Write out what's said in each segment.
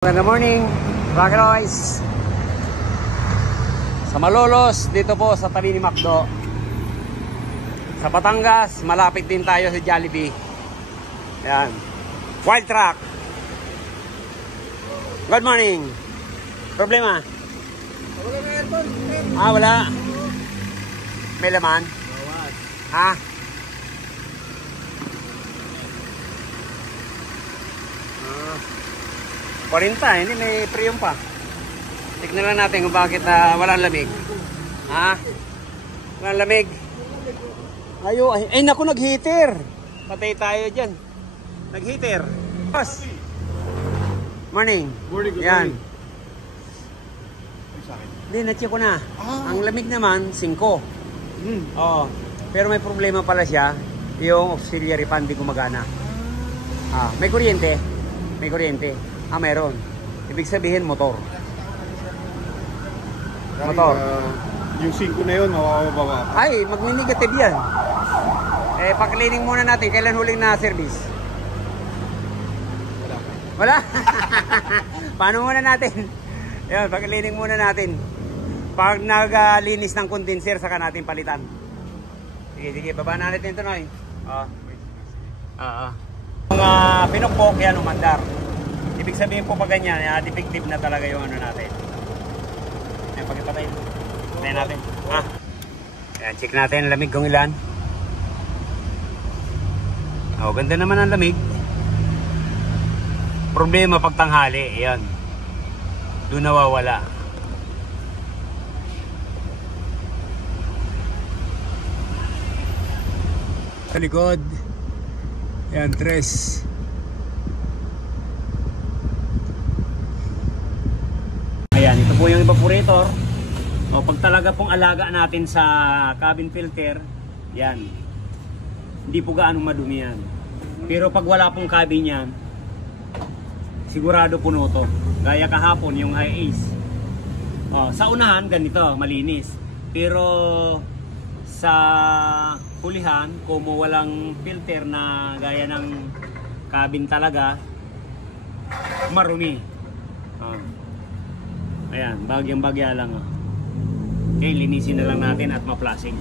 Good morning, Rocky Royce. Sa Malolos, dito po sa tabi ni Macdo. Sa Batangas, malapit din tayo sa Jollibee. Yan. Wild Truck. Good morning. Problema? Wala na aircon. Wala. May laman? Ha? 40, hindi may premium pa. Tignan lang natin kung bakit walang lamig. Ha? Walang lamig. Ay naku, nag-heater. Patay tayo dyan. Nag-heater. Boss. Morning. Morning, good Yan. morning. Hindi, na-check ko na. Ang lamig naman, 5. Oo. Pero may problema pala siya. Yung auxiliary fan di gumagana. May kuryente. May kuryente. Meron. Ibig sabihin motor. Motor. Yung 5 na yun, mawawaba. Ay, magni-negative yan. Pa-cleaning muna natin. Kailan huling na service? Wala. Paano muna natin? Yan, pa-cleaning muna natin. Pag naglinis ng condenser, saka natin palitan. Sige, baba na natin ito, Noy. Mga pinukpok, yan, umandar. Ibig sabihin po pag ganyan, defective na talaga yung ano natin. Ayan, pagkipatay. Patayin natin. Ayan, check natin lamig kung ilan. Ganda naman ang lamig. Problema pag tanghali, ayan. Doon nawawala. Sa likod. Ayan, 3. Ayan, ito po yung evaporator. Pag talaga pong alaga natin sa cabin filter, yan. Hindi po gaano madumi yan. Pero pag wala pong cabin yan, sigurado puno to. Gaya kahapon yung high ace. Sa unahan, ganito, malinis. Pero sa hulihan, kung walang filter na gaya ng cabin talaga, marumi. Ayan, bagyang-bagya lang. Okay, linisin na lang natin at ma-flashing.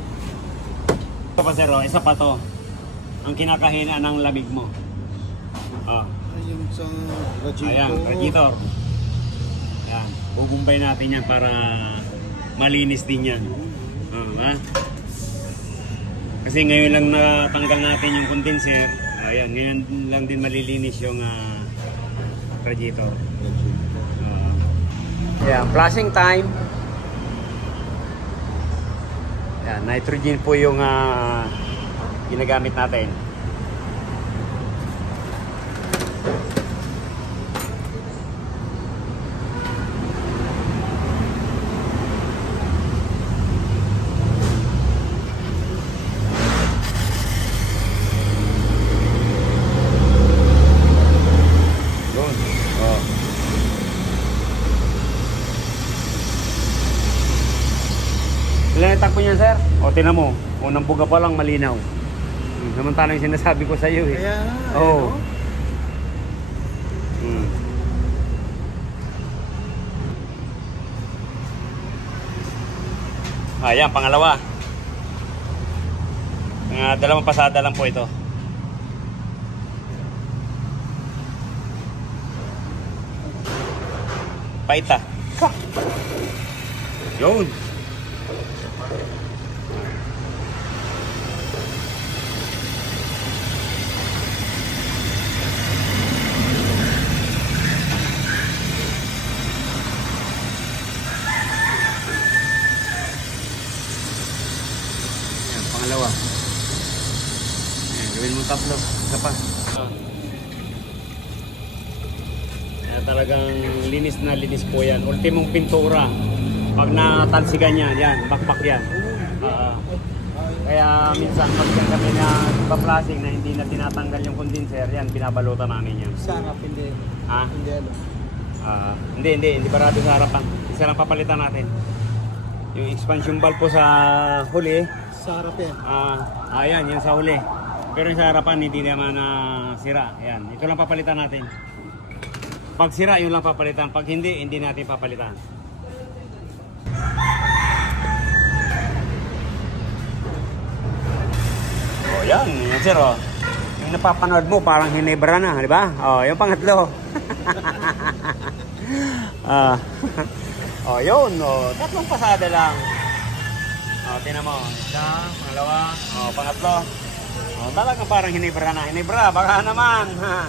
Ito pa sir, isa pa to. Ang kinakahinaan ng lamig mo. Yung sa radiator. Ayan, radiator. Ayan, bubumbay natin yan para malinis din yan. Kasi ngayon lang natanggal natin yung condenser. Ayan, ngayon lang din malilinis yung radiator. Ayan, flashing time. Ayan, nitrogen po yung ginagamit natin. Ilan yung takbo niyan, sir? Tinan mo. Unang buga pa lang, malinaw. Samantalang yung sinasabi ko sa iyo eh. Kaya, Ayan, pangalawa. Dalawang pasada lang po ito. Paita. Yun. Pangalawa. Ayan, gawin mo tatlo. Isa pa. Talagang linis na linis po yan. Ultimong pintura. Pag natalsigan yan, yan, bakbak yan. Kaya minsan pag kami na pa-flashing na hindi na tinatanggal yung condenser, yan, binabalutan namin yan. sa harap, hindi. Hindi ano. Hindi barado sa harapan. Isa lang papalitan natin. Yung expansion valve po sa huli. Sa harap yan. Ayan, yan sa huli. Pero yung sa harapan hindi naman sira. Ayan, ito lang papalitan natin. Pag sira, yun lang papalitan. Pag hindi, hindi natin papalitan. O yan, yan sir o. Yung napapanood mo, parang hinebra na, di ba? O, yung pangatlo. O, yun. O, tatlong pasada lang. O, tinan mo. Isa, pangalawa. O, pangatlo. O, talagang parang hinebra na. Hinebra, baka naman. Ha?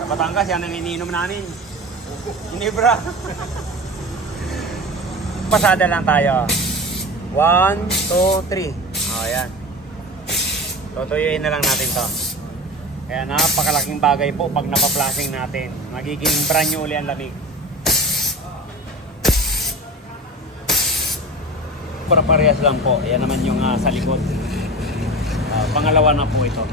Sa Batangas, yan ang iniinom namin. Hinebra. Pasada lang tayo. 1, 2, 3. O, yan. Tutuyuin na lang natin to. Kaya napakalaking bagay po pag napaplasing natin. Magiging brand new uli ang lamig. Para parehas lang po. Yan naman yung sa likod. Pangalawa na po ito.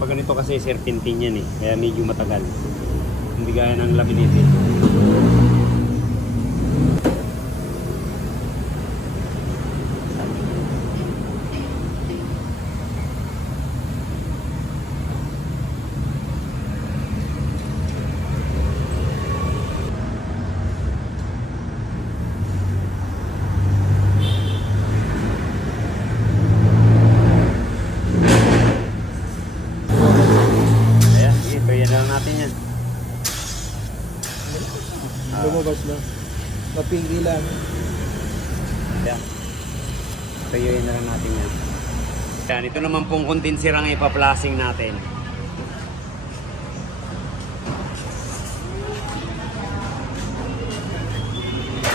Pag ganito kasi serpentine yan eh, kaya medyo matagal. Hindi gaya ng laminate. Lumabas na. Mapinggi lang. Yan. Tuyuin na lang natin yan. Yan, ito naman pong condenser ang ipaplasing natin.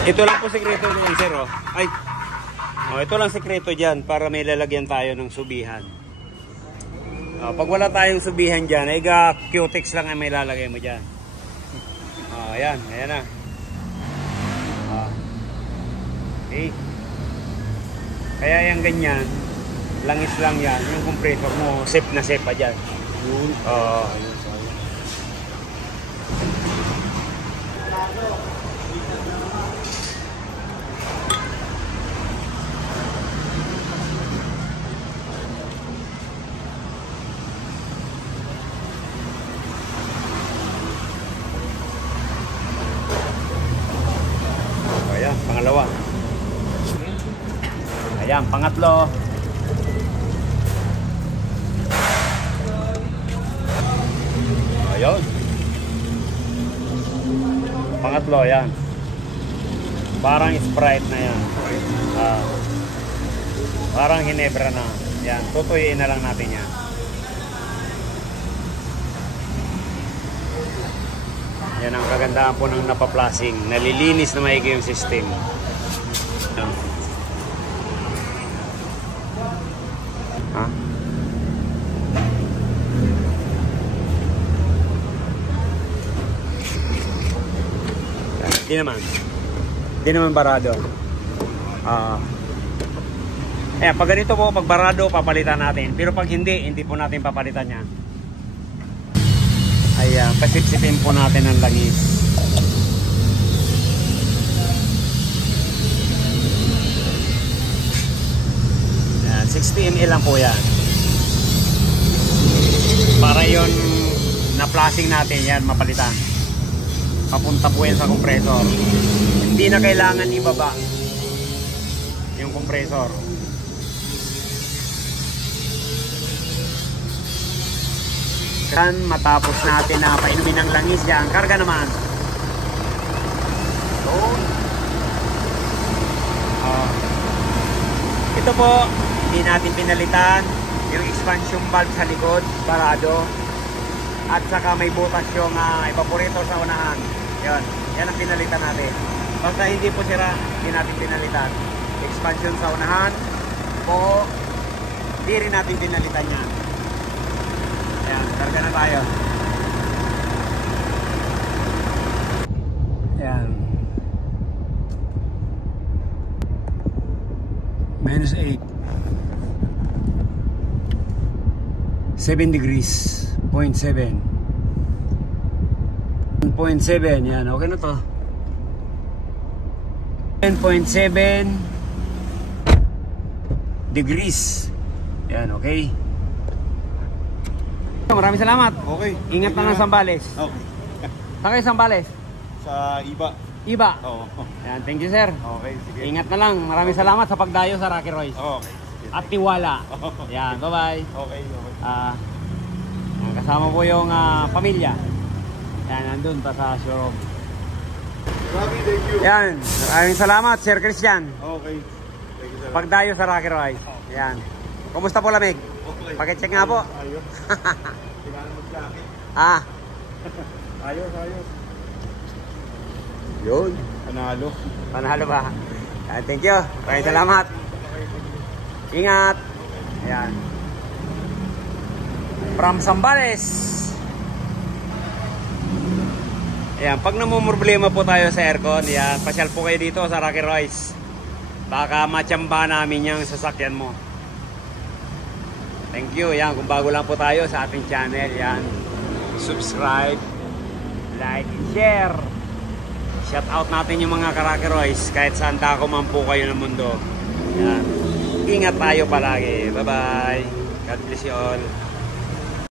Ito lang po sekreto niyan, sir. Oh. Ay. Oh, ito lang sekreto diyan para may lalagyan tayo ng subihan. Oh, pag wala tayong subihan diyan, ay Q-Tex lang ang may lalagay mo diyan. Oh, ayan, ayan na. Oh. Okay. Kaya yung ganyan, langis lang yan. Yung compressor mo, safe na safe pa dyan. Oh. Ayan, pangalawa. Ayan, pangatlo. Ayun. Pangatlo, ayan. Parang Sprite na yan. Parang Hinebra na. Yan, tutuyin na lang natin yan. Yan ang kagandahan po ng napaplasing. Nalilinis na maigi yung system. Ha? Di naman barado. Ayan, pag ganito po, pag barado, papalitan natin. Pero pag hindi po natin papalitan yan. Ayan, pasipsipin po natin ang langis. Ayan, 60 ml lang po yan. Para yon na flashing natin yan, mapalitan. Papunta po yan sa compressor. Hindi na kailangan ibaba yung compressor. Kan matapos natin na painumin ng langis yan, karga naman. Ito po, hindi natin pinalitan yung expansion valve sa likod, barado. At saka may butas yung evaporator sa unahan. Yan ang pinalitan natin. Basta hindi po sira, hindi natin pinalitan. Expansion sa unahan po, hindi rin natin pinalitan yan. Ayan, karga na tayo. Ayan. -8. 7 degrees. 0.7. 10.7. Yan, okay na to. 10.7 degrees. Yan, okay. Maraming salamat. Okay. Ingat na ng Zambales. Okay. Saan kayo Zambales? Sa iba. Iba. Oo. Yan, thank you sir. Okay, sige. Ingat na lang. Maraming salamat sa pagdayo sa Rocky Royce. Okay. At tiwala. Yan, bye-bye. Okay, okay. Kasama po yung pamilya. Yan, nandun pa sa showroom. Grabe, thank you. Yan, maraming salamat Sir Christian. Okay. Thank you, sir. Pagdayo sa Rocky Royce. Yan. Kumusta po lamig? Okay. Pakicheck nga po. Ayos. Kailangan mag-jacket. Ayos, ayos. Yun. Panalo. Panalo ba? Yan, thank you. Maraming salamat. Ingat. Ayan. From Zambales. Ayan, pag namumroblema po tayo sa aircon, yan, pasyal po kayo dito sa Rocky Royce. Baka matsamba namin yung sasakyan mo. Thank you. Yan, kung bago lang po tayo sa ating channel, yan, subscribe, like, and share. Shout out natin yung mga ka-Rocky Royce kahit saan dako man po kayo ng mundo. Yan. Ingat tayo palagi. Bye-bye. God bless you all.